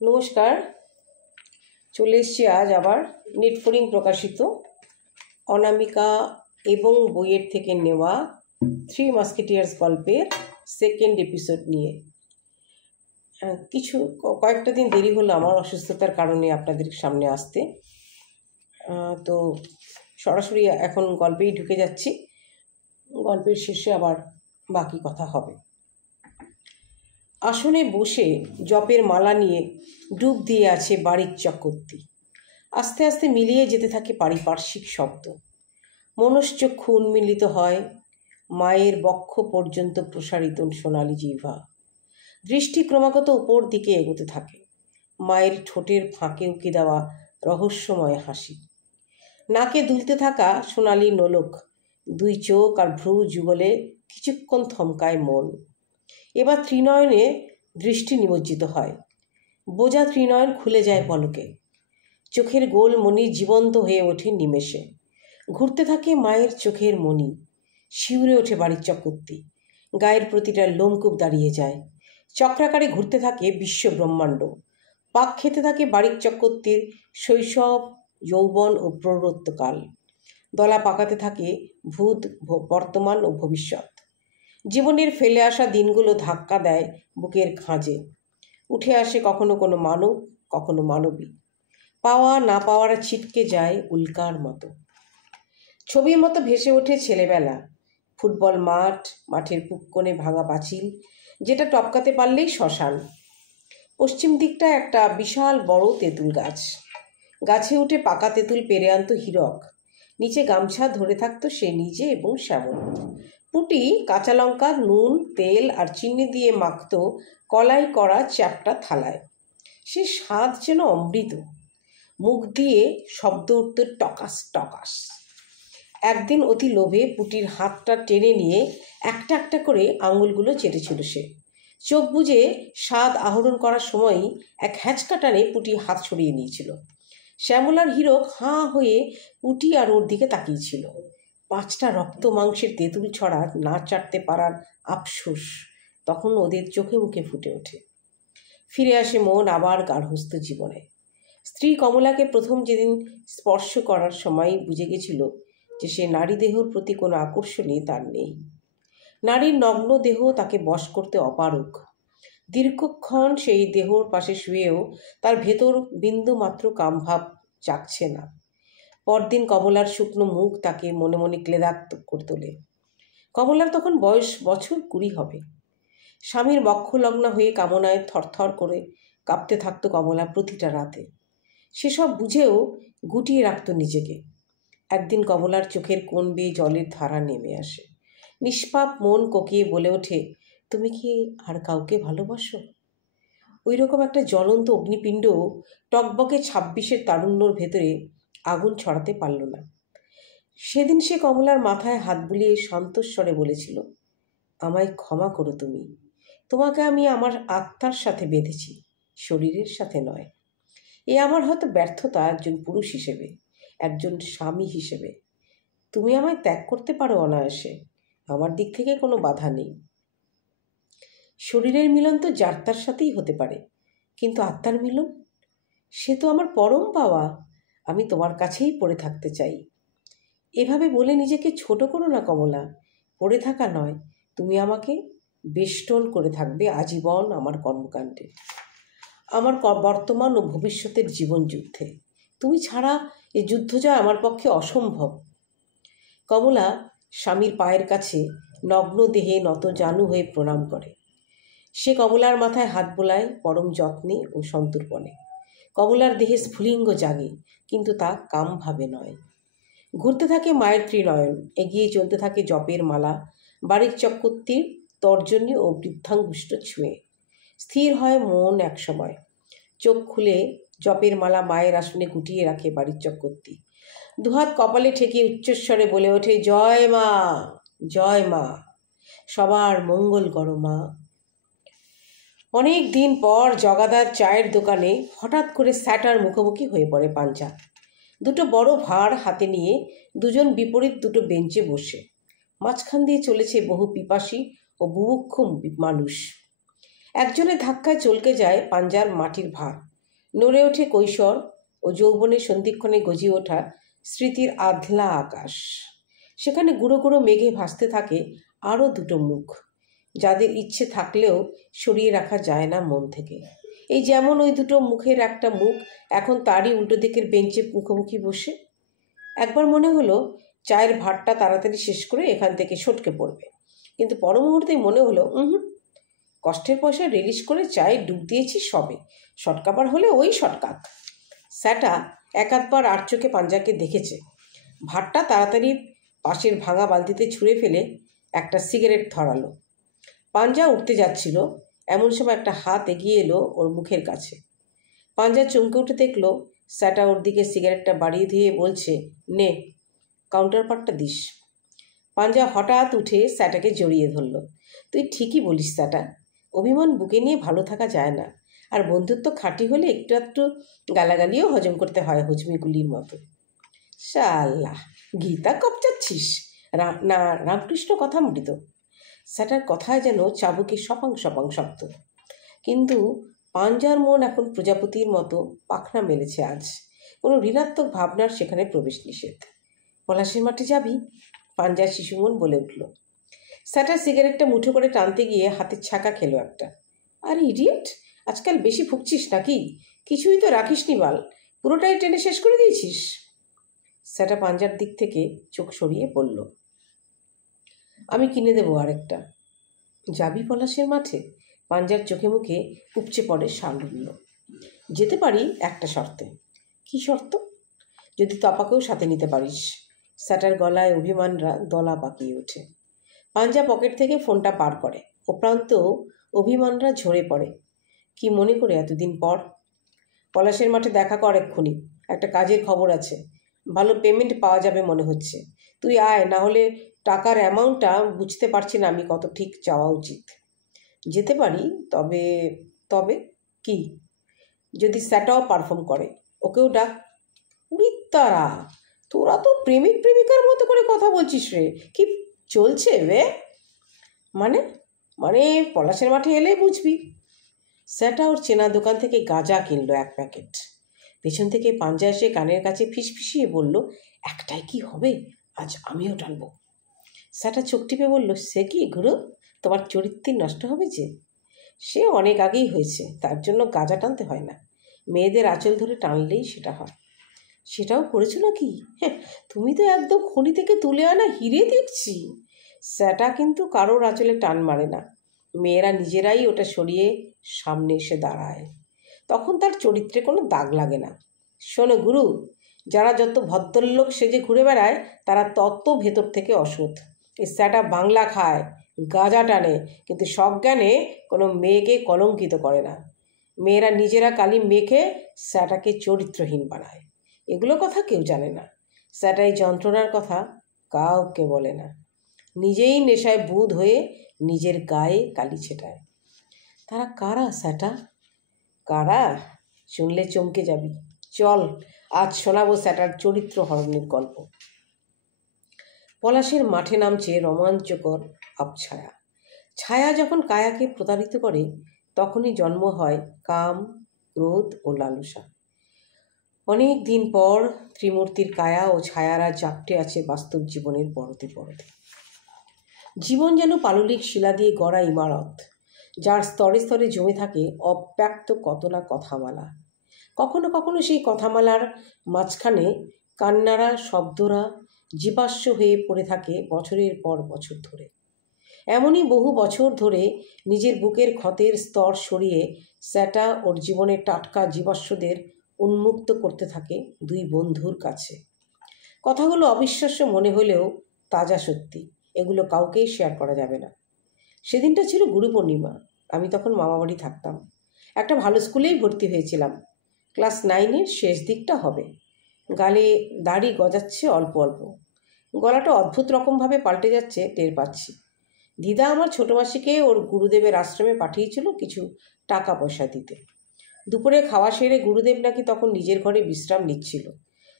নমস্কার, চলে এসেছি আজ আবার নেটফোরিং প্রকাশিত অনামিকা এবং বইয়ের থেকে নেওয়া থ্রি মাস্কেটিয়ার্স গল্পের সেকেন্ড এপিসোড নিয়ে। কয়েকটা দিন দেরি হলো আমার অসুস্থতার কারণে আপনাদের সামনে আসতে। তো সরাসরি এখন গল্পেই ঢুকে যাচ্ছি। গল্পের শেষে আবার বাকি কথা হবে। আসনে বসে জপের মালা নিয়ে ডুব দিয়ে আছে বাড়ির চক্রবর্তী। আস্তে আস্তে মিলিয়ে যেতে থাকে পারিপার্শ্বিক শব্দ। মনশ্চক্ষু উন্মিলিত হয়, মায়ের বক্ষ পর্যন্ত প্রসারিত সোনালি জিহ্বা। দৃষ্টি ক্রমাগত উপর দিকে এগোতে থাকে। মায়ের ঠোঁটের ফাঁকে উঁকে দেওয়া রহস্যময় হাসি, নাকে দুলতে থাকা সোনালি নোলক, দুই চোখ আর ভ্রু যুগলে কিছুক্ষণ থমকায় মন। এবার ত্রিনয়নে দৃষ্টি নিমজ্জিত হয়। বোঝা ত্রিনয়ন খুলে যায় পলকে। চোখের গোল মণি জীবন্ত হয়ে ওঠে নিমেষে। ঘুরতে থাকে মায়ের চোখের মণি। শিউরে ওঠে বাড়ির চক্রবর্তী। গায়ের প্রতিটা লোমকূপ দাঁড়িয়ে যায়। চক্রাকারে ঘুরতে থাকে বিশ্ব ব্রহ্মাণ্ড। পাক খেতে থাকে বাড়ির চক্রবর্তীর শৈশব, যৌবন ও প্রৌঢ়ত্বকাল। দলা পাকাতে থাকে ভূত, বর্তমান ও ভবিষ্যৎ। জীবনের ফেলে আসা দিনগুলো ধাক্কা দেয় বুকের খাঁজে। উঠে আসে কখনো কোনো মানব, কখনো মানবী। পাওয়া না পাওয়ার ছিটকে যায় উল্কার মতো। ছবির মতো ভেসে ওঠে ছেলেবেলা। ফুটবল মাঠ, মাঠের পুক্কনে ভাঙা পাঁচিল, যেটা টপকাতে পারলেই শ্মশান। পশ্চিম দিকটা একটা বিশাল বড় তেঁতুল গাছ। গাছে উঠে পাকা তেঁতুল পেরে আনত হীরক। নিচে গামছা ধরে থাকতো সে নিজে এবং শ্যামল। পুটি কাঁচা লঙ্কা, নুন, তেল আর চিনি দিয়ে মাখত কলাই করা চ্যাপ্টা থালায়। সে স্বাদ যেন অমৃত। মুখ দিয়ে শব্দ উঠত টকাস টকাস। একদিন অতি লোভে পুটির হাতটা টেনে নিয়ে একটা একটা করে আঙুলগুলো চেটেছিল সে। চোখ বুজে স্বাদ আহরণ করার সময়ই এক হ্যাঁচকা টানে পুটি হাত সরিয়ে নিয়েছিল। শ্যামলার হীরক হাঁ হয়ে পুটি আর ওর দিকে তাকিয়েছিল। 5টা রক্ত মাংসের তেঁতুল ছড়া না চাটতে পারার আফসোস তখন ওদের চোখে মুখে ফুটে ওঠে। ফিরে আসে মন আবার গার্হস্থ্য জীবনে। স্ত্রী কমলাকে প্রথম যেদিন স্পর্শ করার সময় বুঝে গেছিল যে সে নারী দেহর প্রতি কোনো আকর্ষণই তার নেই। নারীর নগ্ন দেহ তাকে বশ করতে অপারগ। দীর্ঘক্ষণ সেই দেহর পাশে শুয়েও তার ভেতর বিন্দু মাত্র কামভাব জাগছে না। পরদিন কমলার শুকনো মুখ তাকে মনে মনে ক্লেদাক্ত করে তোলে। কমলার তখন বয়স বছর 20 হবে। স্বামীর বক্ষলগ্না হয়ে কামনায় থরথর করে কাঁপতে থাকতো কমলা প্রতিটা রাতে। সেসব বুঝেও গুটিয়ে রাখত নিজেকে। একদিন কমলার চোখের কোণ বেয়ে জলের ধারা নেমে আসে। নিষ্পাপ মন কোকিয়ে বলে ওঠে, তুমি কি আর কাউকে ভালোবাসো? ওই রকম একটা জ্বলন্ত অগ্নিপিণ্ড টকবকে 26-এর তারুণ্যর ভেতরে আগুন ছড়াতে পারল না। সেদিন সে কমলার মাথায় হাত বুলিয়ে শান্তস্বরে বলেছিল, আমায় ক্ষমা করো তুমি। তোমাকে আমি আমার আত্মার সাথে বেঁধেছি, শরীরের সাথে নয়। এ আমার হয়তো ব্যর্থতা একজন পুরুষ হিসেবে, একজন স্বামী হিসেবে। তুমি আমায় ত্যাগ করতে পারো অনায়াসে, আমার দিক থেকে কোনো বাধা নেই। শরীরের মিলন তো যার তার সাথেই হতে পারে, কিন্তু আত্মার মিলন, সে তো আমার পরম পাওয়া। আমি তোমার কাছেই পড়ে থাকতে চাই। এভাবে বলে নিজেকে ছোট করো না কমলা। পড়ে থাকা নয়, তুমি আমাকে বেষ্টন করে থাকবে আজীবন আমার কর্মকাণ্ডে, আমার বর্তমান ও ভবিষ্যতের জীবন যুদ্ধে। তুমি ছাড়া এ যুদ্ধ জয় আমার পক্ষে অসম্ভব। কমলা স্বামীর পায়ের কাছে নগ্ন দেহে নত জানু হয়ে প্রণাম করে। সে কমলার মাথায় হাত বোলায় পরম যত্নে ও সন্তর্পণে। কমলার দেহে স্ফুলিঙ্গ জাগে, কিন্তু তা কামভাবে নয়। ঘুরতে থাকে মায়ের ত্রিনয়ন, এগিয়ে চলতে থাকে জপের মালা বাড়ির চক্রবর্তীর তর্জনী ও বৃদ্ধাঙ্গুষ্ঠ ছুঁয়ে। স্থির হয় মন একসময়। চোখ খুলে জপের মালা মায়ের আসনে গুটিয়ে রাখে বাড়ির চক্রবর্তী। দুহাত কপালে ঠেকিয়ে উচ্চস্বরে বলে ওঠে, জয় মা, জয় মা, সবার মঙ্গল করো মা। অনেক দিন পর জগাদার চায়ের দোকানে হঠাৎ করে স্যাটার মুখোমুখি হয়ে পড়ে পাঞ্জা। দুটো বড় ভাঁড় হাতে নিয়ে দুজন বিপরীত দুটো বেঞ্চে বসে। মাঝখান দিয়ে চলেছে বহু পিপাসী ও বুভুক্ষু মানুষ। একজনের ধাক্কায় চলকে যায় পাঞ্জার মাটির ভাঁড়। নড়ে ওঠে কৈশোর ও যৌবনের সন্ধিক্ষণে গজিয়ে ওঠা স্মৃতির আধলা আকাশ। সেখানে গুঁড়ো গুঁড়ো মেঘে ভাসতে থাকে আরও দুটো মুখ, যাদের ইচ্ছে থাকলেও সরিয়ে রাখা যায় না মন থেকে। এই যেমন ওই দুটো মুখের একটা মুখ এখন তারই উল্টো দিকের বেঞ্চে মুখোমুখি বসে। একবার মনে হলো চায়ের ভাতটা তাড়াতাড়ি শেষ করে এখান থেকে সটকে পড়বে, কিন্তু পর মুহূর্তেই মনে হলো কষ্টের পয়সা রিলিজ করে চায়ে ডুব দিয়েছি সবে, শটকাবার হলে ওই শটকাক। স্যাটা এক আধবার আর চোখে পাঞ্জাকে দেখেছে। ভাতটা তাড়াতাড়ি পাশের ভাঙা বালতিতে ছুঁড়ে ফেলে একটা সিগারেট ধরালো। পাঞ্জা উঠতে যাচ্ছিল, এমন সময় একটা হাত এগিয়ে এলো ওর মুখের কাছে। পাঞ্জা চমকে উঠে দেখলো স্যাটা ওর দিকে সিগারেটটা বাড়িয়ে দিয়ে বলছে, নে, কাউন্টার পার্টটা দিস। পাঞ্জা হঠাৎ উঠে স্যাটাকে জড়িয়ে ধরল। তুই ঠিকই বলিস স্যাটা, অভিমান বুকে নিয়ে ভালো থাকা যায় না, আর বন্ধুত্ব খাঁটি হলে একটু একটু গালাগালিও হজম করতে হয় হজমিগুলির মতো। শালা, গীতা কপচাচ্ছিস না রামকৃষ্ণ কথামৃত? স্যাটার কথায় যেন চাবুকে সপাং সপাং শব্দ। কিন্তু পাঞ্জার মন এখন প্রজাপতির মতো পাখনা মেলেছে আজ। কোনো ঋণাত্মক ভাবনার সেখানে প্রবেশ নিষেধ। পলাশের মাঠে যাবি? পাঞ্জার শিশুমন বলে উঠল। স্যাটা সিগারেটটা মুঠো করে টানতে গিয়ে হাতের ছাকা খেলো একটা। আরে ইডিয়েট, আজকাল বেশি ফুঁকছিস নাকি? কিছুই তো রাখিসনি বাল, পুরোটাই টেনে শেষ করে দিয়েছিস। স্যাটা পাঞ্জার দিক থেকে চোখ সরিয়ে বলল, আমি কিনে দেবো আরেকটা। যাবি পলাশের মাঠে? পাঞ্জার চোখে মুখে উপচে পড়ে সারল্য। যেতে পারি একটা শর্তে। কি শর্ত? যদি তপাকেও সাথে নিতে পারিস। স্যাটার গলায় অভিমানরা দলা পাকিয়ে ওঠে। পাঞ্জা পকেট থেকে ফোনটা বার করে, ও প্রান্ত অভিমানরা ঝরে পড়ে। কি মনে করে এতদিন পর? পলাশের মাঠে দেখা কর এক্ষুনি, একটা কাজের খবর আছে, ভালো পেমেন্ট পাওয়া যাবে মনে হচ্ছে। তুই আয়, না হলে টাকার অ্যামাউন্টটা বুঝতে পারছি না আমি কত ঠিক চাওয়া উচিত। যেতে পারি, তবে তবে কি? যদি স্যাটাও পারফর্ম করে, ওকেও ডাক। উড়ি তারা, তোরা তো প্রেমিক প্রেমিকার মতো করে কথা বলছিস রে। কি চলছে রে? মানে মানে পলাশের মাঠে এলে বুঝবি। স্যাটা ওর চেনা দোকান থেকে গাঁজা কিনলো 1 প্যাকেট। পেছন থেকে পাঞ্জা এসে কানের কাছে ফিসফিসিয়ে বলল, একটাই কি হবে, আজ আমিও টানবো। স্যাটা চোখ টিপে বলল, সে কি গুরু, তোমার চরিত্র নষ্ট হবে যে। সে অনেক আগেই হয়েছে, তার জন্য গাঁজা টানতে হয় না, মেয়েদের আঁচল ধরে টানলেই সেটা হয়। সেটাও করেছো নাকি? হ্যাঁ, তুমি তো একদম খনি থেকে তুলে আনা হিরে দেখছি। স্যাটা কিন্তু কারোর আঁচলে টান মারে না, মেয়েরা নিজেরাই ওটা সরিয়ে সামনে এসে দাঁড়ায়, তখন তার চরিত্রে কোনো দাগ লাগে না। শোনো গুরু, যারা যত ভদ্রলোক সেজে ঘুরে বেড়ায় তারা তত ভেতর থেকে অসৎ। এই স্যাটা বাংলা খায়, গাঁজা টানে, কিন্তু সজ্ঞানে কোনো মেয়েকে কলঙ্কিত করে না। মেয়েরা নিজেরা কালি মেখে স্যাটাকে চরিত্রহীন বানায়। এগুলো কথা কেউ জানে না। স্যাটাই যন্ত্রণার কথা কাউকে বলে না, নিজেই নেশায় বুঁদ হয়ে নিজের গায়ে কালি ছেটায়। তারা কারা স্যাটা? কারা শুনলে চমকে যাবি। চল, আজ শোনাবো স্যাটার চরিত্র হরণের গল্প। পলাশের মাঠে নামছে রোমাঞ্চকর আবছায়া। ছায়া যখন কায়াকে প্রতারিত করে, তখনই জন্ম হয় কাম, ক্রোধ ও লালসা। অনেক দিন পর ত্রিমূর্তির কায়া ও ছায়ারা জাপটে আছে বাস্তব জীবনের পরতে পরতে। জীবন যেন পাললিক শিলা দিয়ে গড়া ইমারত, যার স্তরে স্তরে জমে থাকে অব্যক্ত কত না কথামালা। কখনো কখনো সেই কথামালার মাঝখানে কান্নারা, শব্দরা জীবাশ্ম হয়ে পড়ে থাকে বছরের পর বছর ধরে। এমনই বহু বছর ধরে নিজের বুকের ক্ষতের স্তর সরিয়ে স্যাটা ওর জীবনের টাটকা জীবাশ্মদের উন্মুক্ত করতে থাকে 2 বন্ধুর কাছে। কথাগুলো অবিশ্বাস্য মনে হলেও তাজা সত্যি, এগুলো কাউকেই শেয়ার করা যাবে না। সেদিনটা ছিল গুরু পূর্ণিমা। আমি তখন মামাবাড়ি থাকতাম। একটা ভালো স্কুলেই ভর্তি হয়েছিলাম। ক্লাস 9-এর শেষ দিকটা হবে। গালে দাড়ি গজাচ্ছে অল্প অল্প, গলাটা অদ্ভুত রকমভাবে পাল্টে যাচ্ছে টের পাচ্ছি। দিদা আমার ছোটো মাসিকে ওর গুরুদেবের আশ্রমে পাঠিয়েছিল কিছু টাকা পয়সা দিতে। দুপুরে খাওয়া সেরে গুরুদেব নাকি তখন নিজের ঘরে বিশ্রাম নিচ্ছিল।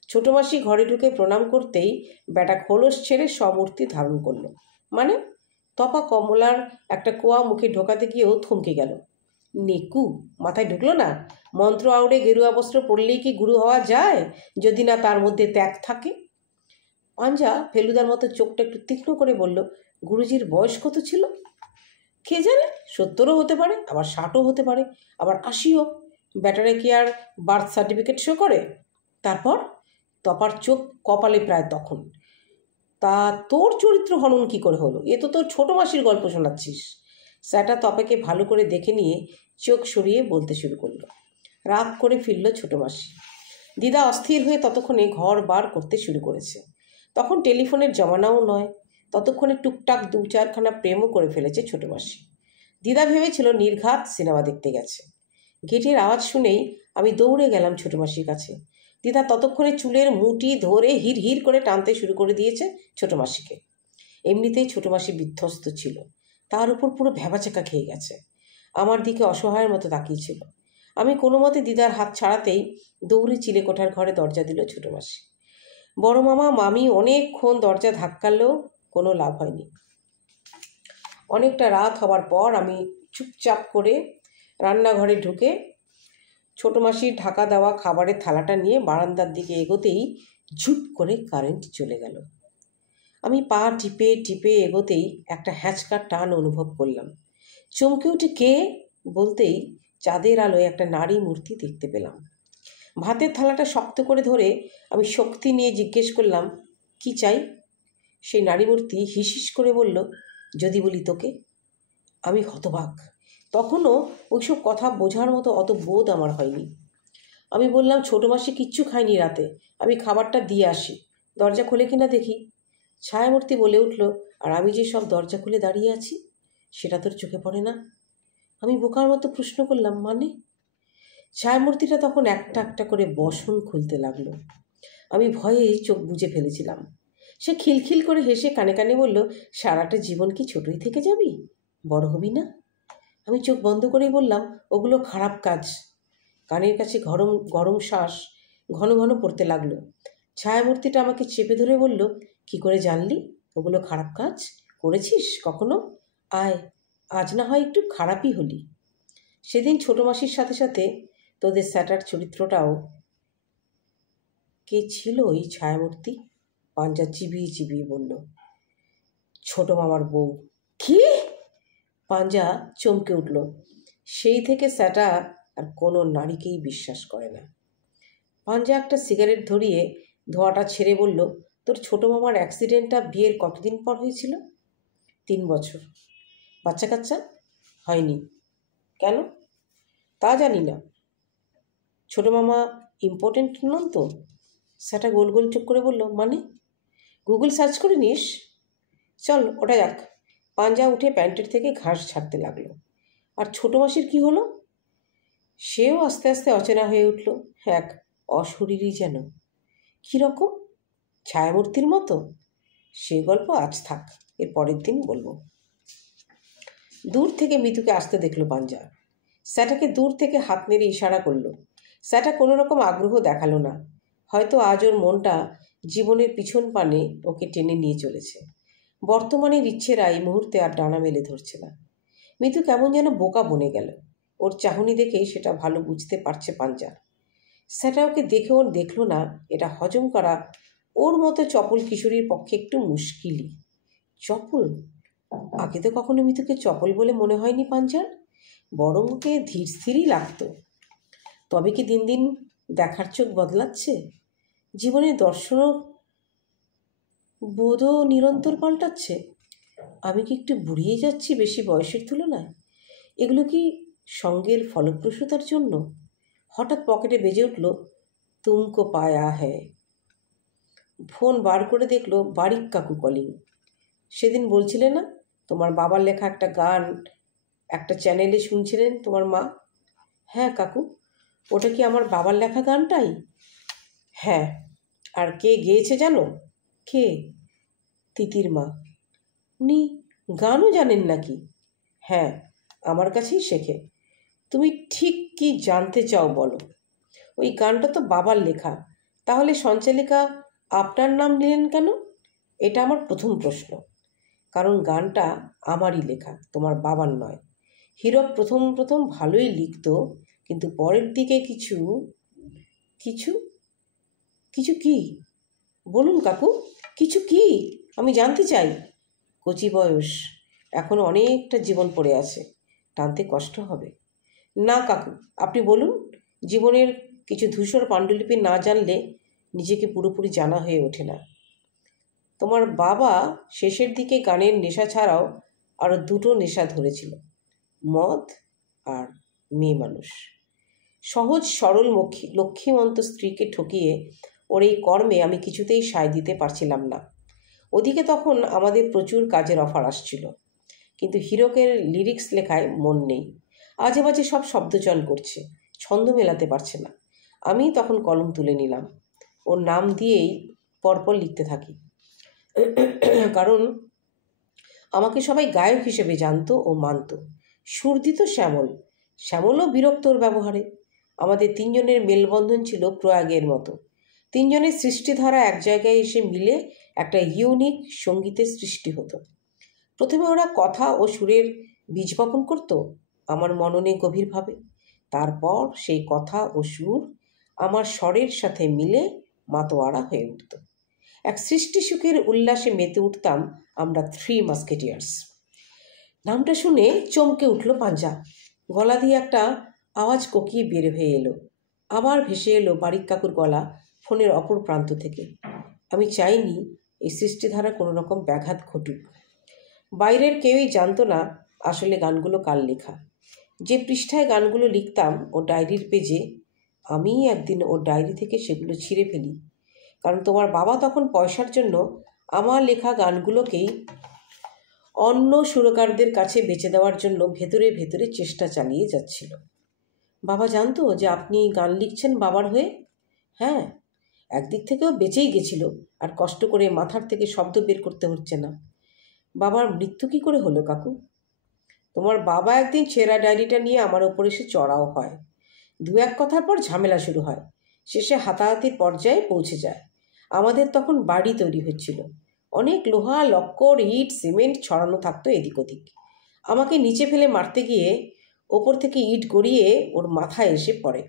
ছোটো মাসি ঘরে ঢুকে প্রণাম করতেই ব্যাটা খোলস ছেড়ে সমূর্তি ধারণ করলো। মানে তপা কমলার একটা কোয়া মুখে ঢোকাতে গিয়েও থমকে গেল। নেকু, মাথায় ঢুকলো না? মন্ত্র আউড়ে গেরুয়া বস্ত্র পরলেই কি গুরু হওয়া যায়, যদি না তার মধ্যে ত্যাগ থাকে? পাঞ্জা ফেলুদার মতো চোখটা একটু তীক্ষ্ণ করে বলল, গুরুজির বয়স কত ছিল? কে জানে, 70ও হতে পারে, আবার 60ও হতে পারে, আবার 80ও। ব্যাটারে কি আর বার্থ সার্টিফিকেট শো করে? তারপর তপার চোখ কপালে প্রায় তখন। তা তোর চরিত্র হনন কি করে হলো? এ তো তোর ছোটো মাসির গল্প শোনাচ্ছিস। স্যাটা তপাকে ভালো করে দেখে নিয়ে চোখ সরিয়ে বলতে শুরু করলো। রাগ করে ফিরল ছোটো মাসি। দিদা অস্থির হয়ে ততক্ষণে ঘর বার করতে শুরু করেছে। তখন টেলিফোনের জমানাও নয়। ততক্ষণে টুকটাক 2-4খানা প্রেমও করে ফেলেছে ছোটো মাসি। দিদা ভেবেছিল নির্ঘাত সিনেমা দেখতে গেছে। গেটের আওয়াজ শুনেই আমি দৌড়ে গেলাম ছোটো মাসির কাছে। দিদা ততক্ষণে চুলের মুঠি ধরে হির হির করে টানতে শুরু করে দিয়েছে ছোটো মাসিকে। এমনিতেই ছোটো মাসি বিধ্বস্ত ছিল, তার উপর পুরো ভ্যাবাচাকা খেয়ে গেছে। আমার দিকে অসহায়ের মতো তাকিয়েছিল। আমি কোনো মতে দিদার হাত ছাড়াতেই দৌড়ে চিলেকোঠার ঘরে দরজা দিল ছোটো মাসি। বড় মামা মামি অনেকক্ষণ দরজা ধাক্কালেও কোনো লাভ হয়নি। অনেকটা রাত হবার পর আমি চুপচাপ করে রান্নাঘরে ঢুকে ছোটো মাসির ঢাকা দেওয়া খাবারের থালাটা নিয়ে বারান্দার দিকে এগোতেই ঝুপ করে কারেন্ট চলে গেল। আমি পা টিপে টিপে এগোতেই একটা হ্যাঁচকার টান অনুভব করলাম। চমকে উঠে কে বলতেই চাঁদের আলোয় একটা নারী মূর্তি দেখতে পেলাম। ভাতের থালাটা শক্ত করে ধরে আমি শক্তি নিয়ে জিজ্ঞেস করলাম, কি চাই? সেই নারী মূর্তি হিসিস করে বলল, যদি বলি তোকে। আমি হতবাক। তখনও ওইসব কথা বোঝার মতো অত বোধ আমার হয়নি। আমি বললাম, ছোটো মাসি কিচ্ছু খায়নি রাতে, আমি খাবারটা দিয়ে আসি, দরজা খোলে কিনা দেখি। ছায়ামূর্তি বলে উঠল, আর আমি যে সব দরজা খুলে দাঁড়িয়ে আছি সেটা তোর চোখে পড়ে না? আমি বোকার মতো প্রশ্ন করলাম, মানে? ছায়ামূর্তিটা তখন একটা একটা করে বসন খুলতে লাগলো। আমি ভয়ে চোখ বুজে ফেলেছিলাম। সে খিলখিল করে হেসে কানে কানে বলল, সারাটা জীবন কি ছোটই থেকে যাবি, বড় হবি না? আমি চোখ বন্ধ করেই বললাম, ওগুলো খারাপ কাজ। কানের কাছে গরম গরম শ্বাস ঘন ঘন পড়তে লাগলো। ছায়ামূর্তিটা আমাকে চেপে ধরে বলল, কি করে জানলি ওগুলো খারাপ কাজ? করেছিস কখনো? আয়, আজ না হয় একটু খারাপই হলি। সেদিন ছোটো মাসির সাথে সাথে তোদের স্যাটার চরিত্রটাও। কে ছিল ওই ছায়ামূর্তি? পাঞ্জা চিবিয়ে চিবিয়ে বলল, ছোটো মামার বউ। কি? পাঞ্জা চমকে উঠল। সেই থেকে স্যাটা আর কোনো নারীকেই বিশ্বাস করে না। পাঞ্জা একটা সিগারেট ধরিয়ে ধোঁয়াটা ছেড়ে বলল, তোর ছোটো মামার অ্যাক্সিডেন্টটা বিয়ের কতদিন পর হয়েছিল? 3 বছর। বাচ্চা কাচ্চা হয়নি? কেন? তা জানি না। ছোটো মামা ইম্পর্টেন্ট নন তো? সেটা গোল গোল চোখ করে বলল, মানে? গুগল সার্চ করে নিস। চল ওটা যাক। পাঞ্জা উঠে প্যান্টের থেকে ঘাস ছাড়তে লাগলো। আর ছোটো মাসির কি হলো? সেও আস্তে আস্তে অচেনা হয়ে উঠল, এক অশরীরই যেন। কীরকম? ছায়ামূর্তির মতো? সে গল্প আজ থাক, এর পরের দিন বলবো। দূর থেকে মিতুকে আসতে দেখলো পাঞ্জা। স্যাটাকে দূর থেকে হাত নেড়ে ইশারা করলো। স্যাটা কোনো রকম আগ্রহ দেখালো না। হয়তো আজ ওর মনটা জীবনের পিছন পানে ওকে টেনে নিয়ে চলেছে। বর্তমানের ইচ্ছেরা এই মুহূর্তে আর ডানা মেলে ধরছে না। মিতু কেমন যেন বোকা বনে গেল। ওর চাহনি দেখেই সেটা ভালো বুঝতে পারছে পাঞ্জা। স্যাটা ওকে দেখে ওর দেখলো না, এটা হজম করা ওর মতো চপল কিশোরীর পক্ষে একটু মুশকিলই। চপল? আগে তো কখনো মিতুকে চপল বলে মনে হয়নি পাঞ্জার, বরং ওকে ধীর স্থিরই লাগতো। তবে কি দিন দিন দেখার চোখ বদলাচ্ছে? জীবনের দর্শনও বোধও নিরন্তর পাল্টাচ্ছে? আমি কি একটু বুড়িয়ে যাচ্ছি বেশি বয়সের তুলনায়? এগুলো কি সঙ্গের ফলপ্রসূতার জন্য? হঠাৎ পকেটে বেজে উঠল, তুমকো পায়া হ্যায়। ফোন বার করে দেখলো বারিক কাকু কলিং। সেদিন বলছিলে না তোমার বাবার লেখা একটা গান একটা চ্যানেলে শুনছিলেন তোমার মা? হ্যাঁ কাকু, ওটা কি আমার বাবার লেখা গানটাই? হ্যাঁ। আর কে গেয়েছে জানো? কে? তিতির মা। উনি গানও জানেন নাকি? হ্যাঁ, আমার কাছেই শেখে। তুমি ঠিক কি জানতে চাও বলো? ওই গানটা তো বাবার লেখা, তাহলে সঞ্চালিকা আপনার নাম নিলেন কেন? এটা আমার প্রথম প্রশ্ন। কারণ গানটা আমারই লেখা, তোমার বাবার নয়। হীরক প্রথম প্রথম ভালোই লিখত, কিন্তু পরের দিকে কিছু কিছু কিছু কি? বলুন কাকু, কিছু কি? আমি জানতে চাই। কচি বয়স, এখনো অনেকটা জীবন পড়ে আছে, টানতে কষ্ট হবে। না কাকু, আপনি বলুন। জীবনের কিছু ধূসর পাণ্ডুলিপি না জানলে নিজেকে পুরোপুরি জানা হয়ে ওঠে না। তোমার বাবা শেষের দিকে গানের নেশা ছাড়াও আরও দুটো নেশা ধরেছিল, মদ আর মেয়ে মানুষ। সহজ সরল লক্ষ্মীমন্ত স্ত্রীকে ঠকিয়ে ওর এই কর্মে আমি কিছুতেই সায় দিতে পারছিলাম না। ওদিকে তখন আমাদের প্রচুর কাজের অফার আসছিল, কিন্তু হীরকের লিরিক্স লেখায় মন নেই। আজে বাজে সব শব্দচয়ন করছে, ছন্দ মেলাতে পারছে না। আমি তখন কলম তুলে নিলাম, ওর নাম দিয়েই পরপর লিখতে থাকি। কারণ আমাকে সবাই গায়ক হিসেবে জানতো ও মানত। সুর দিত শ্যামল, শ্যামলও বিরক্ত ওর ব্যবহারে। আমাদের তিনজনের মেলবন্ধন ছিল প্রয়াগের মতো। তিনজনের সৃষ্টিধারা এক জায়গায় এসে মিলে একটা ইউনিক সঙ্গীতের সৃষ্টি হতো। প্রথমে ওরা কথা ও সুরের বীজ বপন করত আমার মননে গভীরভাবে। তারপর সেই কথা ও সুর আমার স্বরের সাথে মিলে মাতোয়ারা হয়ে উঠত। এক সৃষ্টি সুখের উল্লাসে মেতে উঠতাম আমরা থ্রি মাস্কেটিয়ার্স। নামটা শুনে চমকে উঠল পাঞ্জা। গলা দিয়ে একটা আওয়াজ কোকিয়ে বের হয়ে এলো। আবার ভেসে এলো বারিক কাকুর গলা ফোনের অপর প্রান্ত থেকে। আমি চাইনি এই সৃষ্টিধারা কোনো রকম ব্যাঘাত ঘটুক। বাইরের কেউই জানতো না আসলে গানগুলো কার লেখা। যে পৃষ্ঠায় গানগুলো লিখতাম ও ডায়েরির পেজে, আমি একদিন ওর ডায়েরি থেকে সেগুলো ছিঁড়ে ফেলি। কারণ তোমার বাবা তখন পয়সার জন্য আমার লেখা গানগুলোকেই অন্য সুরকারদের কাছে বেচে দেওয়ার জন্য ভেতরে ভেতরে চেষ্টা চালিয়ে যাচ্ছিল। বাবা জানতো যে আপনি গান লিখছেন বাবার হয়ে? হ্যাঁ, একদিক থেকেও বেঁচেই গেছিল, আর কষ্ট করে মাথার থেকে শব্দ বের করতে হচ্ছে না। বাবার মৃত্যু কী করে হলো কাকু? তোমার বাবা একদিন ছেঁড়া ডায়েরিটা নিয়ে আমার ওপর এসে চড়াও হয়। দু এক কথার পর ঝামেলা শুরু হয়, শেষে হাতাহাতির পর্যায়ে পৌঁছে যায়। আমাদের তখন বাড়ি তৈরি হচ্ছিল, অনেক লোহা লক্কর ইট সিমেন্ট ছড়ানো থাকতো এদিক ওদিক। আমাকে নিচে ফেলে মারতে গিয়ে ওপর থেকে ইট গড়িয়ে ওর মাথায় এসে পড়ে।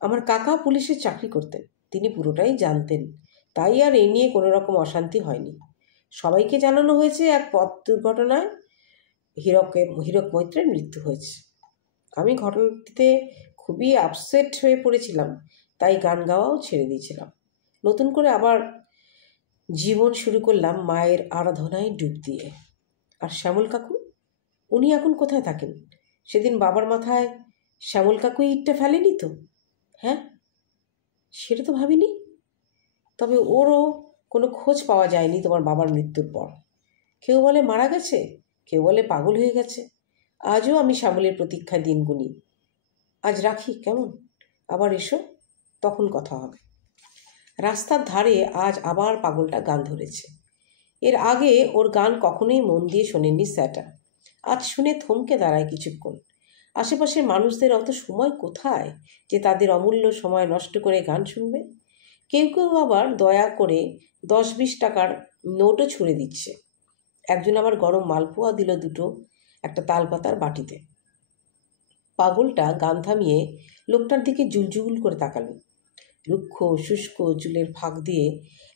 আমার কাকা পুলিশে চাকরি করতেন, তিনি পুরোটাই জানতেন, তাই আর এ নিয়ে কোনো রকম অশান্তি হয়নি। সবাইকে জানানো হয়েছে এক পথ দুর্ঘটনায় হীরক মৈত্রের মৃত্যু হয়েছে। আমি ঘটনাটিতে খুবই আপসেট হয়ে পড়েছিলাম, তাই গান গাওয়াও ছেড়ে দিয়েছিলাম। নতুন করে আবার জীবন শুরু করলাম মায়ের আরাধনায় ডুব দিয়ে। আর শ্যামল কাকু, উনি এখন কোথায় থাকেন? সেদিন বাবার মাথায় শ্যামল কাকুই ইটটা ফেলেনি তো? হ্যাঁ, সেটা তো ভাবিনি। তবে ওরও কোনো খোঁজ পাওয়া যায়নি তোমার বাবার মৃত্যুর পর। কেউ বলে মারা গেছে, কেউ বলে পাগল হয়ে গেছে। আজও আমি শ্যামলের প্রতীক্ষায় দিন গুনি। আজ রাখি কেমন? আবার এসো, তখন কথা হবে। রাস্তার ধারে আজ আবার পাগলটা গান ধরেছে। এর আগে ওর গান কখনোই মন দিয়ে শোনেননি স্যাটা। আজ শুনে থমকে দাঁড়ায় কিছুক্ষণ। আশেপাশের মানুষদের অত সময় কোথায় যে তাদের অমূল্য সময় নষ্ট করে গান শুনবে? কেউ কেউ আবার দয়া করে 10-20 টাকার নোটও ছুঁড়ে দিচ্ছে। একজন আবার গরম মালপোয়া দিল দুটো একটা তালপাতার বাটিতে। পাগলটা গান থামিয়ে লোকটার দিকে জুলজুল করে তাকালো। রুক্ষ শুষ্ক চুলের ফাঁক দিয়ে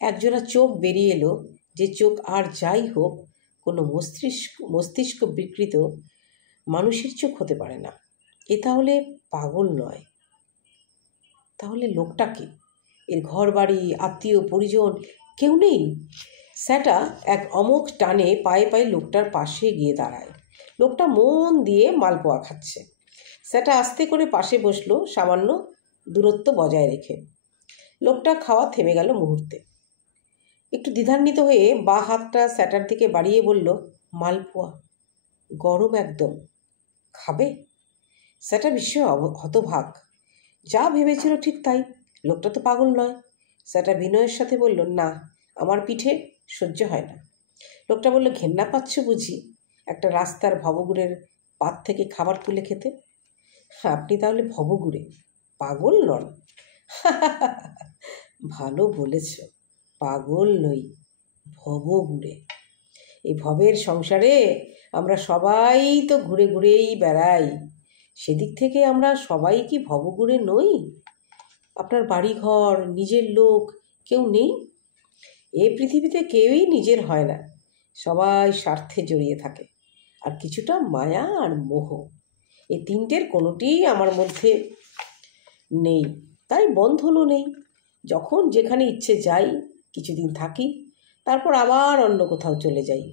একজোড়া চোখ বেরিয়ে এলো, যে চোখ আর যাই হোক কোনো মস্তিষ্ক বিকৃত মানুষের চোখ হতে পারে না। এ তাহলে পাগল নয়, তাহলে লোকটাকে? এর ঘর বাড়ি আত্মীয় পরিজন কেউ নেই? স্যাটা এক অমোঘ টানে পায়ে পায়ে লোকটার পাশে গিয়ে দাঁড়ায়। লোকটা মন দিয়ে মালপোয়া খাচ্ছে। স্যাটা আস্তে করে পাশে বসলো, সামান্য দূরত্ব বজায় রেখে। লোকটা খাওয়া থেমে গেল মুহূর্তে। একটু দ্বিধান্বিত হয়ে বাঁ হাতটা স্যাটার দিকে বাড়িয়ে বলল, মালপোয়া, গরম একদম, খাবে? স্যাটা বিস্ময়ে হতভাগ। যা ভেবেছিল ঠিক তাই, লোকটা তো পাগল নয়। স্যাটা বিনয়ের সাথে বলল, না, আমার পিঠে সহ্য হয় না। লোকটা বলল, ঘেন্না পাচ্ছ বুঝি একটা রাস্তার ভবঘুরের পাত থেকে খাবার তুলে খেতে? আপনি তাহলে ভবঘুরে, পাগল নন। ভালো বলেছ, পাগল নই, ভবঘুরে। এই ভবের সংসারে আমরা সবাই তো ঘুরে ঘুরেই বেড়াই। সেদিক থেকে আমরা সবাই কি ভবঘুরে নই? আপনার বাড়িঘর, নিজের লোক কেউ নেই? এ পৃথিবীতে কেউই নিজের হয় না, সবাই স্বার্থে জড়িয়ে থাকে, আর কিছুটা মায়া আর মোহ। এই তিনটের কোনোটিই আমার মধ্যে নেই, তাই বন্ধনও নেই। যখন যেখানে ইচ্ছে যাই, কিছুদিন থাকি, তারপর আবার অন্য কোথাও চলে যাই।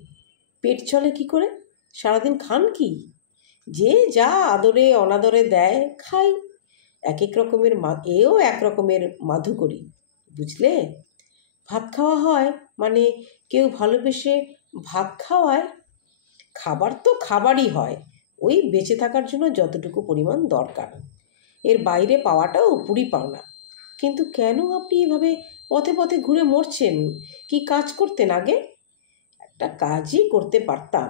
পেট চলে কি করে? সারাদিন খান কি? যে যা আদরে অনাদরে দেয় খাই। এক এক রকমের এও এক রকমের মাধুকরী, বুঝলে? ভাত খাওয়া হয় মানে কেউ ভালোবেসে ভাত খাওয়ায়। খাবার তো খাবারই হয়, ওই বেঁচে থাকার জন্য যতটুকু পরিমাণ দরকার, এর বাইরে পাওয়াটাও উপরি পাওনা। কিন্তু কেন আপনি এভাবে পথে পথে ঘুরে মরছেন? কি কাজ করতেন আগে? একটা কাজই করতে পারতাম,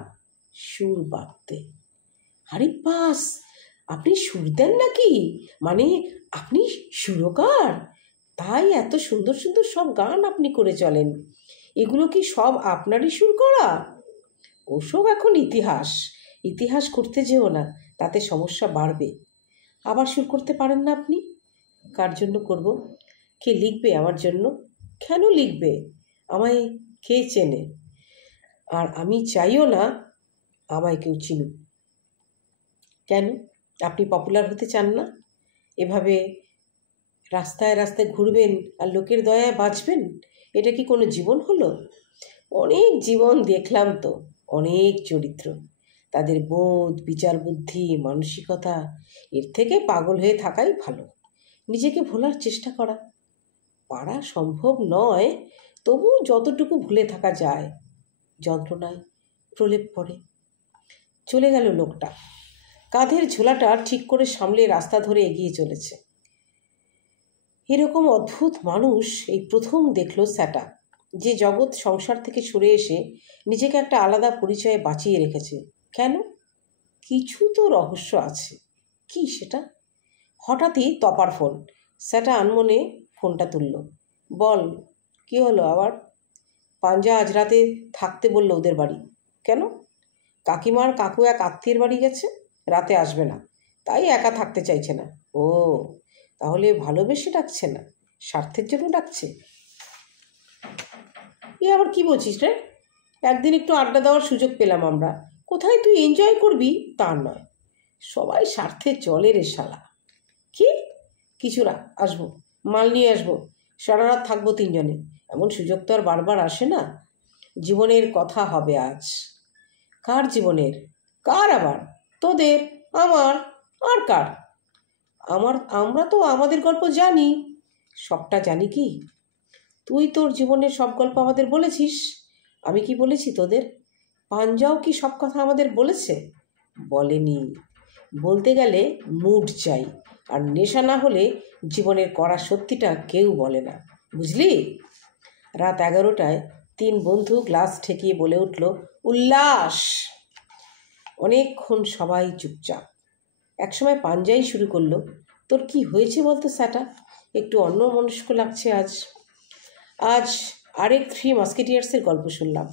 সুর বাঁধতে। আরে বাস, আপনি সুর দেন নাকি? মানে আপনি সুরকার? তাই এত সুন্দর সুন্দর সব গান আপনি করে চলেন। এগুলো কি সব আপনারই সুর করা? ওসব এখন ইতিহাস। ইতিহাস করতে যেও না, তাতে সমস্যা বাড়বে। আবার সুর করতে পারেন না আপনি? কার জন্য করব? কে লিখবে আমার জন্য? কেন লিখবে? আমায় কে চেনে? আর আমি চাইও না আমায় কেউ চিনুক। কেন? আপনি পপুলার হতে চান না? এভাবে রাস্তায় রাস্তায় ঘুরবেন আর লোকের দয়ায় বাঁচবেন? এটা কি কোনো জীবন হলো? অনেক জীবন দেখলাম তো, অনেক চরিত্র, তাদের বোধ, বিচার বুদ্ধি, মানসিকতা। এর থেকে পাগল হয়ে থাকাই ভালো, নিজেকে ভোলার চেষ্টা করা। পারা সম্ভব নয়, তবু যতটুকু ভুলে থাকা যায়। যন্ত্রণায় প্রলেপ পড়ে। চলে গেল লোকটা। কাঁধের ঝোলাটা ঠিক করে সামলে রাস্তা ধরে এগিয়ে চলেছে। এরকম অদ্ভুত মানুষ এই প্রথম দেখল স্যাটা, যে জগৎ সংসার থেকে সরে এসে নিজেকে একটা আলাদা পরিচয়ে বাঁচিয়ে রেখেছে। কেন? কিছু তো রহস্য আছে। কি সেটা? হঠাৎই তপার ফোন। স্যাটা আনমনে ফোনটা তুলল। বল, কি হলো আবার? পাঞ্জা আজ রাতে থাকতে বললো ওদের বাড়ি। কেন? কাকিমার কাকু এক আত্মীয়ের বাড়ি গেছে, রাতে আসবে না, তাই একা থাকতে চাইছে না। ও, তাহলে ভালোবেসে ডাকছে না, স্বার্থের জন্য ডাকছে? এ আবার কি বলছিস রে? একদিন একটু আড্ডা দেওয়ার সুযোগ পেলাম আমরা, কোথায় তুই এনজয় করবি তা নয়। সবাই স্বার্থে চলে রে শালা। কি? কিছু না, আসবো, মাল নিয়ে আসবো, সারা রাত থাকবো তিনজনে। এমন সুযোগ তো আর বারবার আসে না। জীবনের কথা হবে আজ। কার জীবনের? কার আবার? তোদের? আমার? আর কার? আমরা তো আমাদের গল্প জানি। সবটা জানি কি? তুই তোর জীবনের সব গল্প আমাদের বলেছিস। আমি কি বলেছি তোদের? পাঞ্জাও কি সব কথা আমাদের বলেছে? বলেনি। বলতে গেলে মুড চাই, আর নেশা না হলে জীবনের কড়া সত্যিটা কেউ বলে না, বুঝলি? রাত 11টায় 3 বন্ধু গ্লাস ঠেকিয়ে বলে উঠল, উল্লাস! অনেকক্ষণ সবাই চুপচাপ। একসময় পাঞ্জাই শুরু করলো, তোর কি হয়েছে বলতো স্যাটা? একটু অন্যমনস্ক লাগছে আজ। আজ আরেক 3 মাস্কেটিয়ার্সের গল্প শুনলাম।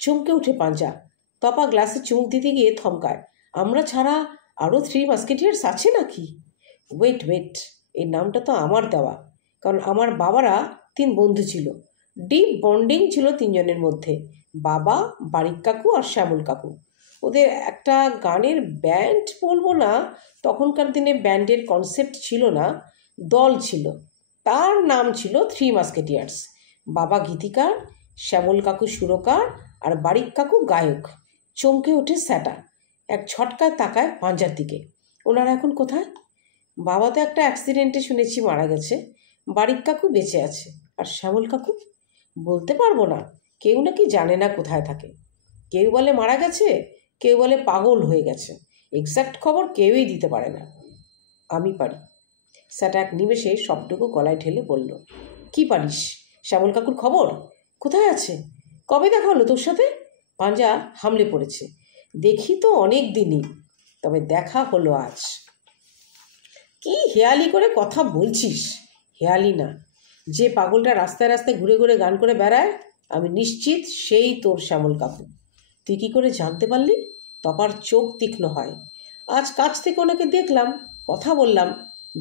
চমকে উঠে পাঞ্জা। তপা গ্লাসে চুমুক দিতে গিয়ে থমকায়। আমরা ছাড়া আরও 3 মাস্কেটিয়ার্স আছে নাকি? ওয়েট, এই নামটা তো আমার দেওয়া, কারণ আমার বাবারা 3 বন্ধু ছিল। ডিপ বন্ডিং ছিল 3 জনের মধ্যে, বাবা, বারিক কাকু আর শ্যামল কাকু। ওদের একটা গানের ব্যান্ড বলবো না, তখনকার দিনে ব্যান্ডের কনসেপ্ট ছিল না, দল ছিল। তার নাম ছিল 3 মাস্কেটিয়ার্স। বাবা গীতিকার, শ্যামল কাকু সুরকার আর বারিক কাকু গায়ক। চমকে ওঠে স্যাটা, এক ঝটকায় তাকায় পাঞ্জার দিকে। ওনারা এখন কোথায়? বাবা তো একটা অ্যাক্সিডেন্টে শুনেছি মারা গেছে। বারিক কাকু বেঁচে আছে। আর শ্যামল কাকু? বলতে পারবো না, কেউ নাকি জানে না কোথায় থাকে। কেউ বলে মারা গেছে, কেউ বলে পাগল হয়ে গেছে। এক্স্যাক্ট খবর কেউই দিতে পারে না। আমি পারি। স্যাটা এক নিমেষে সবটুকু গলায় ঢেলে বলল, কি পারিস? শ্যামল কাকুর খবর? কোথায় আছে? কবে দেখা হলো তোর সাথে? পাঞ্জা হামলে পড়েছে। দেখি তো অনেক দিনই, তবে দেখা হলো আজ। কি হেয়ালি করে কথা বলছিস? হেয়ালি না, যে পাগলটা রাস্তায় রাস্তায় ঘুরে ঘুরে গান করে বেড়ায়, আমি নিশ্চিত সেই তোর শ্যামল কাকু। তুই কী করে জানতে পারলি? তপার চোখ তীক্ষ্ণ হয়। আজ কাছ থেকে ওনাকে দেখলাম, কথা বললাম,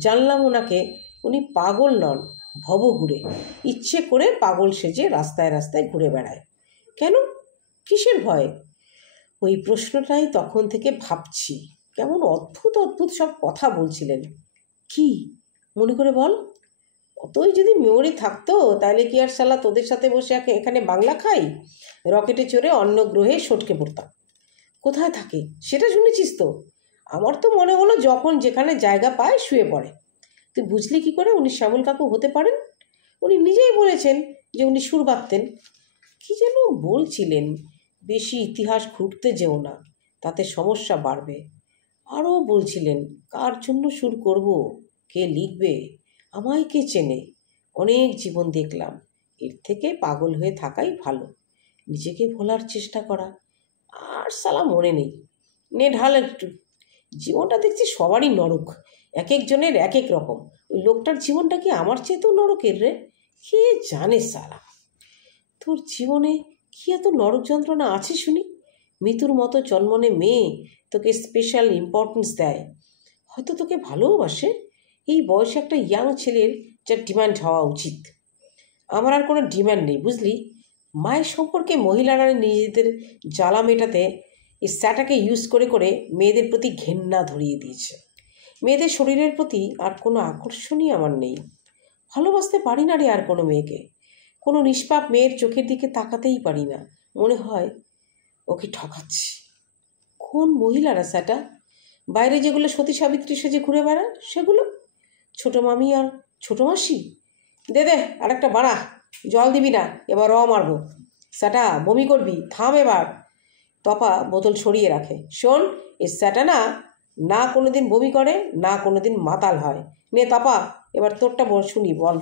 জানলাম ওনাকে উনি পাগল নন, ভবঘুরে। ইচ্ছে করে পাগল সেজে রাস্তায় রাস্তায় ঘুরে বেড়ায়। কেন? কিসের ভয়? ওই প্রশ্নটাই তখন থেকে ভাবছি। কেমন অদ্ভুত অদ্ভুত সব কথা বলছিলেন। কি মনে করে বল? অতই যদি মেমোরি থাকতো তাহলে কি আর শালা তোদের সাথে বসে এখানে বাংলা খাই? রকেটে চড়ে অন্য গ্রহে সটকে পড়তাম। কোথায় থাকে সেটা শুনেছিস তো? আমার তো মনে হলো যখন যেখানে জায়গা পায় শুয়ে পড়ে। তুই বুঝলি কি করে উনি শ্যামল কাকু হতে পারেন? উনি নিজেই বলেছেন যে উনি সুর বাঁধতেন। কি যেন বলছিলেন, বেশি ইতিহাস ঘুরতে যেও না, তাতে সমস্যা বাড়বে। আরও বলছিলেন কার জন্য সুর করব, কে লিখবে, আমায় কে চেনে। অনেক জীবন দেখলাম, এর থেকে পাগল হয়ে থাকাই ভালো, নিজেকে ভোলার চেষ্টা করা। আর সালা মনে নেই। নে ঢাল একটু। জীবনটা দেখছি সবারই নরক, এক একজনের এক এক রকম। ওই লোকটার জীবনটা কি আমার চেয়েতেও নরকের রে? কে জানে সালা। তোর জীবনে কি এত নরক যন্ত্রণা আছে শুনি? মৃত্যুর মতো জন্মনে মেয়ে তোকে স্পেশাল ইম্পর্টেন্স দেয়, হয়তো তোকে ভালোবাসে। এই বয়সে একটা ইয়াং ছেলের যার ডিমান্ড হওয়া উচিত। আমার আর কোনো ডিমান্ড নেই, বুঝলি? মায়ের সম্পর্কে মহিলারা নিজেদের জ্বালা মেটাতে এই স্যাটাকে ইউজ করে করে মেয়েদের প্রতি ঘেন্না ধরিয়ে দিয়েছে। মেয়েদের শরীরের প্রতি আর কোনো আকর্ষণই আমার নেই। ভালোবাসতে পারি না রে আর কোনো মেয়েকে। কোনো নিষ্পাপ মেয়ের চোখের দিকে তাকাতেই পারি না। মনে হয় ওকে ঠকাচ্ছি। কোন মহিলারা স্যাটা? বাইরে যেগুলো সতী সাবিত্রী সেজে ঘুরে বেড়ায় সেগুলো? ছোটো মামি আর ছোটো মাসি? দে দে আর একটা বাড়া। জল দিবি না, এবার মারবো। স্যাটা বমি করবি, থাম এবার। তপা বোতল সরিয়ে রাখে। শোন, এই স্যাটা না না কোনো দিন বমি করে, না কোনো দিন মাতাল হয়। নে তপা, এবার তোরটা শুনি, বল।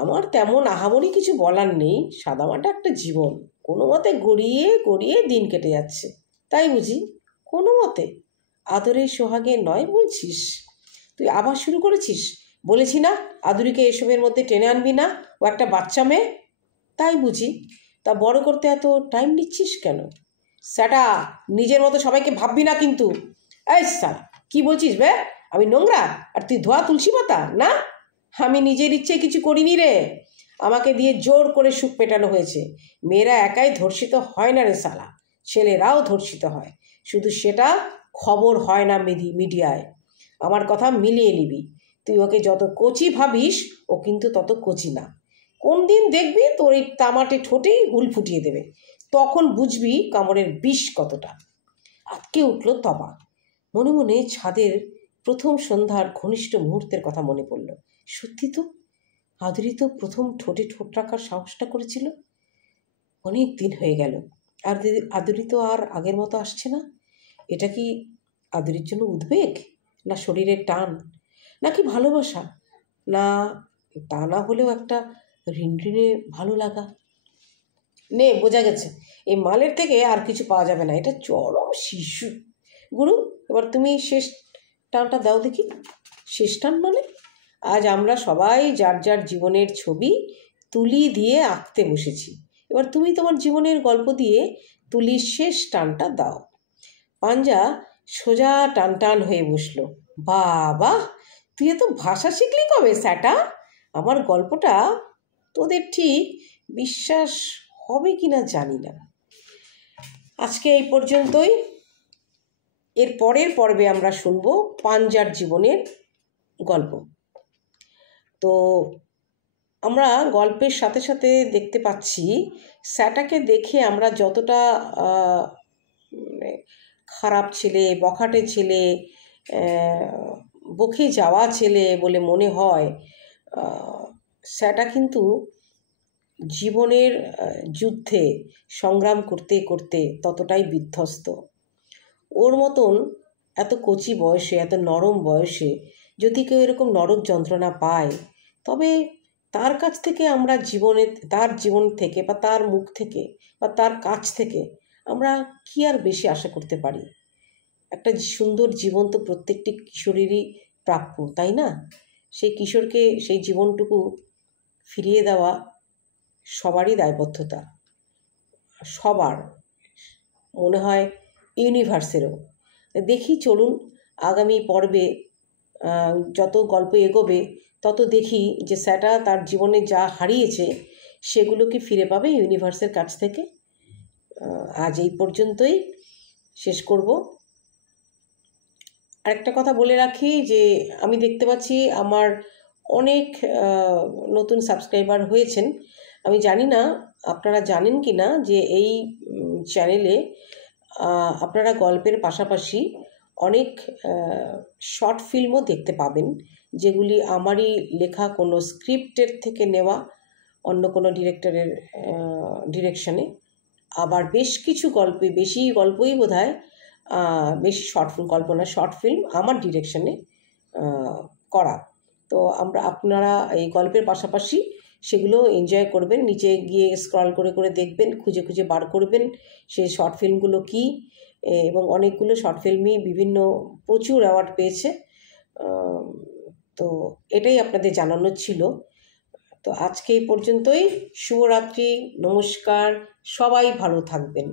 আমার তেমন আহামরি কিছু বলার নেই। সাদামাটা একটা জীবন, কোনো মতে গড়িয়ে গড়িয়ে দিন কেটে যাচ্ছে, তাই বুঝি? কোনো মতে? আদরে সোহাগে নয় বলছিস? তুই আবার শুরু করেছিস। বলেছি না আদুরিকে এসবের মধ্যে টেনে আনবি না, ও একটা বাচ্চা মেয়ে। তাই বুঝি? তা বড় করতে এত টাইম নিচ্ছিস কেন? স্যাটা, নিজের মতো সবাইকে ভাববি না কিন্তু। এই স্যার, কী বলছিস বে? আমি নোংরা আর তুই ধোয়া তুলসী পাতা না? আমি নিজের ইচ্ছে কিছু করিনি রে, আমাকে দিয়ে জোর করে সুখ পেটানো হয়েছে। মেয়েরা একাই ধর্ষিত হয় না রে সালা, ছেলেরাও ধর্ষিত হয়, শুধু সেটা খবর হয় না মিডিয়ায়। আমার কথা মিলিয়ে নিবি। তুই ওকে যত কচি ভাবিস, ও কিন্তু তত কচি না। কোন দিন দেখবি তোর এই তামাটে ঠোঁটেই হুল ফুটিয়ে দেবে, তখন বুঝবি কামড়ের বিষ কতটা। আটকে উঠল তপা। মনে মনে ছাদের প্রথম সন্ধ্যার ঘনিষ্ঠ মুহূর্তের কথা মনে পড়ল। সত্যি তো, আদুরি তো প্রথম ঠোঁটে ঠোঁট রাখার সাহসটা করেছিল। অনেক দিন হয়ে গেল, আর আদুরি তো আর আগের মতো আসছে না। এটা কি আদুরির জন্য উদ্বেগ, না শরীরের টান, নাকি ভালোবাসা? না, তা না হলেও একটা রিনরিনে ভালো লাগা। নে, বোঝা গেছে এই মালের থেকে আর কিছু পাওয়া যাবে না। এটা চরম শিশু। গুরু, এবার তুমি শেষ টানটা দাও দেখি। শেষ টান মানে? আজ আমরা সবাই যার যার জীবনের ছবি তুলি দিয়ে আঁকতে বসেছি। এবার তুমি তোমার জীবনের গল্প দিয়ে তুলির শেষ টানটা দাও। পাঞ্জা সোজা টান টান হয়ে বসলো। বাবা, তুই এত ভাষা শিখলি কবে স্যাটা? আমার গল্পটা তোদের ঠিক বিশ্বাস হবে কি না জানি না। আজকে এই পর্যন্তই। এর পরের পর্বে আমরা শুনবো পাঞ্জার জীবনের গল্প। তো আমরা গল্পের সাথে সাথে দেখতে পাচ্ছি স্যাটাকে দেখে আমরা যতটা খারাপ ছেলে, বখাটে ছেলে, বকে যাওয়া ছেলে বলে মনে হয়, স্যাটা কিন্তু জীবনের যুদ্ধে সংগ্রাম করতে করতে ততটাই বিধ্বস্ত। ওর মতন এত কচি বয়সে, এত নরম বয়সে যদি কেউ এরকম নরক যন্ত্রণা পায়, তবে তার কাছ থেকে আমরা তার জীবন থেকে বা তার মুখ থেকে বা তার কাছ থেকে আমরা কি আর বেশি আশা করতে পারি? একটা সুন্দর জীবন তো প্রত্যেকটি কিশোরীরই প্রাপ্য, তাই না? সেই কিশোরকে সেই জীবনটুকু ফিরিয়ে দেওয়া সবারই দায়বদ্ধতা, সবার। মনে হয় ইউনিভার্সেরও। দেখি চলুন আগামী পর্বে যত গল্প এগোবে তত দেখি যে স্যাটা তার জীবনে যা হারিয়েছে সেগুলো কি ফিরে পাবে ইউনিভার্সের কাছ থেকে। আজ এই পর্যন্তই শেষ করব। আরেকটা কথা বলে রাখি যে আমি দেখতে পাচ্ছি আমার অনেক নতুন সাবস্ক্রাইবার হয়েছেন। আমি জানি না আপনারা জানেন কি না যে এই চ্যানেলে আপনারা গল্পের পাশাপাশি অনেক শর্ট ফিল্মও দেখতে পাবেন, যেগুলি আমারই লেখা কোনো স্ক্রিপ্টের থেকে নেওয়া, অন্য কোনো ডিরেক্টরের ডিরেকশনে। আবার বেশ কিছু বেশি গল্পই বোধহয় বেশি শর্ট ফিল্ম আমার ডিরেকশনে করা। তো আপনারা এই গল্পের পাশাপাশি সেগুলো এনজয় করবেন, নিচে গিয়ে স্ক্রল করে করে দেখবেন, খুঁজে খুঁজে বার করবেন সেই শর্ট ফিল্মগুলো কী। এবং অনেকগুলো শর্ট ফিল্মই প্রচুর অ্যাওয়ার্ড পেয়েছে। তো এটাই আপনাদের জানানোর ছিল। তো আজকে এই পর্যন্তই। শুভরাত্রি, নমস্কার, সবাই ভালো থাকবেন।